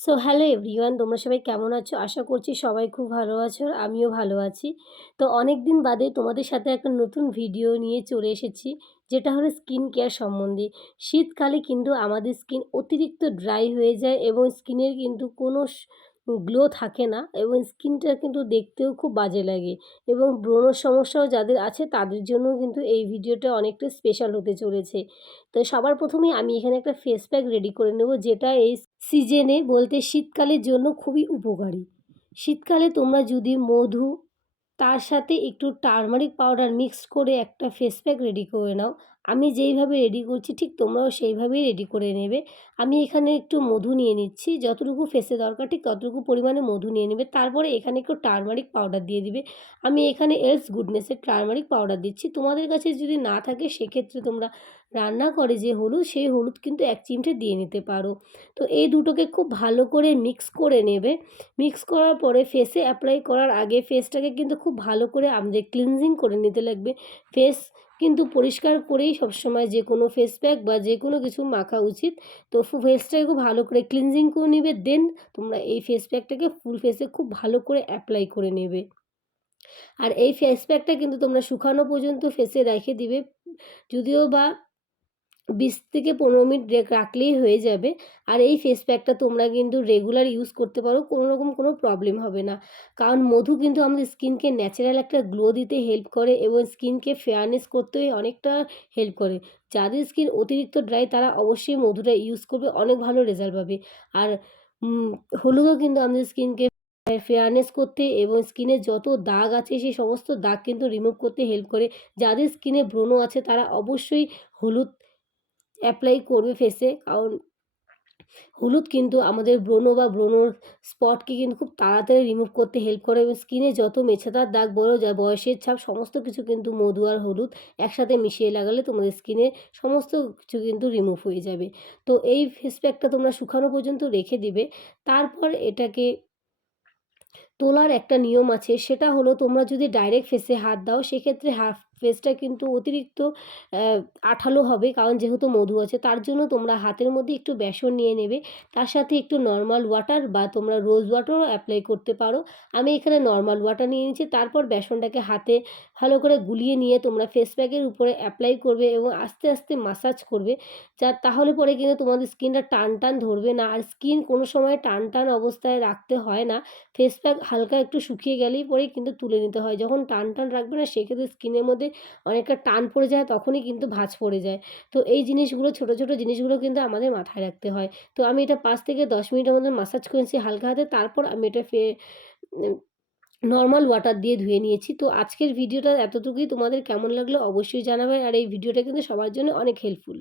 So hello everyone তোমরা সবাই কেমন আছো? আশা করছি সবাই খুব ভালো আছো আর আমিও ভালো আছি। তো অনেক দিন বাদে তোমাদের সাথে একটা নতুন ভিডিও নিয়ে চলে এসেছি, যেটা হলো স্কিন কেয়ার সম্বন্ধে। শীতকালে কিন্তু আমাদের স্কিন অতিরিক্ত ড্রাই হয়ে যায় এবং স্কিনের কিন্তু কোনো গ্লো থাকে না এবং স্কিনটা কিন্তু দেখতেও খুব বাজে লাগে এবং ব্রণর সমস্যাও যাদের আছে তাদের জন্য কিন্তু এই ভিডিওটা অনেকটা স্পেশাল হতে চলেছে। তো সবার প্রথমেই আমি এখানে একটা ফেস প্যাক রেডি করে নেব যেটা এই সিজনে বলতে শীতকালের জন্য খুবই উপকারী। শীতকালে তোমরা যদি মধু, তার সাথে একটু টারমারিক পাউডার মিক্স করে একটা ফেস প্যাক রেডি করে নাও আমি যেইভাবে রেডি করছি, ঠিক তোমরাও সেইভাবেই রেডি করে নেবে। আমি এখানে একটু মধু নিয়ে নিচ্ছি, যতটুকু ফেসে দরকার, ঠিক ততটুকু পরিমাণে মধু নিয়ে নেবে। তারপরে এখানে একটু টারমারিক পাউডার দিয়ে দিবে। আমি এখানে এলস গুডনেসের টারমারিক পাউডার দিচ্ছি। তোমাদের কাছে যদি না থাকে, সেক্ষেত্রে তোমরা রান্না করে যে হলুদ, সেই হলুদ কিন্তু এক চিমটে দিয়ে নিতে পারো। তো এই দুটোকে খুব ভালো করে মিক্স করে নেবে। মিক্স করার পরে ফেসে অ্যাপ্লাই করার আগে ফেসটাকে কিন্তু খুব ভালো করে আমাদের ক্লিনজিং করে নিতে লাগবে। ফেস কিন্তু পরিষ্কার করেই সবসময় যে কোনো ফেস প্যাক বা যে কোনো কিছু মাখা উচিত। তো ফেসটাকে খুব ভালো করে ক্লিনজিং করে নেবে দেন তোমরা এই ফেস প্যাকটাকে ফুল ফেসে খুব ভালো করে অ্যাপ্লাই করে নেবে। আর এই ফেস প্যাকটা কিন্তু তোমরা শুকানো পর্যন্ত ফেসে রেখে দিবে। যদিও বা বিশ থেকে পনেরো মিনিট রাখলেই হয়ে যাবে। আর এই ফেস প্যাকটা তোমরা কিন্তু রেগুলার ইউজ করতে পারো, কোনো রকম কোনো প্রবলেম হবে না। কারণ মধু কিন্তু আমাদের স্কিনকে ন্যাচারাল একটা গ্লো দিতে হেল্প করে এবং স্কিনকে ফেয়ারনেস করতে অনেকটা হেল্প করে। যাদের স্কিন অতিরিক্ত ড্রাই তারা অবশ্যই মধুটা ইউজ করবে, অনেক ভালো রেজাল্ট পাবে। আর হলুদও কিন্তু আমাদের স্কিনকে ফেয়ারনেস করতে এবং স্কিনে যত দাগ আছে, সেই সমস্ত দাগ কিন্তু রিমুভ করতে হেল্প করে। যাদের স্কিনে ব্রণ আছে, তারা অবশ্যই হলুদ অ্যাপ্লাই করবে ফেসে কারণ হলুদ কিন্তু আমাদের ব্রণ বা ব্রণর স্পটকে কিন্তু খুব তাড়াতাড়ি রিমুভ করতে হেল্প করে এবং স্কিনে যত মেছেদার দাগ বড় যা বয়সের ছাপ, সমস্ত কিছু কিন্তু মধু আর হলুদ একসাথে মিশিয়ে লাগালে তোমাদের স্কিনে সমস্ত কিছু কিন্তু রিমুভ হয়ে যাবে। তো এই ফেস প্যাকটা তোমরা শুকানো পর্যন্ত রেখে দিবে। তারপর এটাকে তোলার একটা নিয়ম আছে, সেটা হলো তোমরা যদি ডাইরেক্ট ফেসে হাত দাও, সেক্ষেত্রে হাফ ফেসটা কিন্তু অতিরিক্ত আঠালো হবে কারণ যেহেতু মধু আছে, তার জন্য তোমরা হাতের মধ্যে একটু বেসন নিয়ে নেবে। তার সাথে একটু নর্মাল ওয়াটার বা তোমরা রোজ ওয়াটারও অ্যাপ্লাই করতে পারো। আমি এখানে নর্মাল ওয়াটার নিয়ে নিচ্ছি তারপর বেসনটাকে হাতে ভালো করে গুলিয়ে নিয়ে তোমরা ফেস প্যাকের উপরে অ্যাপ্লাই করবে এবং আস্তে আস্তে মাসাজ করবে। যা, তাহলে পরে কিন্তু তোমাদের স্কিনটা টান টান ধরবে না। আর স্কিন কোনো সময় টান টান অবস্থায় রাখতে হয় না। ফেস প্যাক হালকা একটু শুকিয়ে গেলেই পরেই কিন্তু তুলে নিতে হয়। যখন টান টান রাখবে না, সেক্ষেত্রে স্কিনের মধ্যে অনেকটা টান পড়ে যায়, তখনই কিন্তু ভাঁজ পড়ে যায়। তো এই জিনিসগুলো, ছোটো ছোটো জিনিসগুলো কিন্তু আমাদের মাথায় রাখতে হয়। তো আমি এটা পাঁচ থেকে দশ মিনিটের মধ্যে মাসাজ করেছি হালকা হাতে, তারপর আমি এটা ফে নর্মাল ওয়াটার দিয়ে ধুয়ে নিয়েছি। তো আজকের ভিডিওটা এতটুকুই। তোমাদের কেমন লাগল অবশ্যই জানাবে। আর এই ভিডিওটা কিন্তু সবার জন্য অনেক হেল্পফুল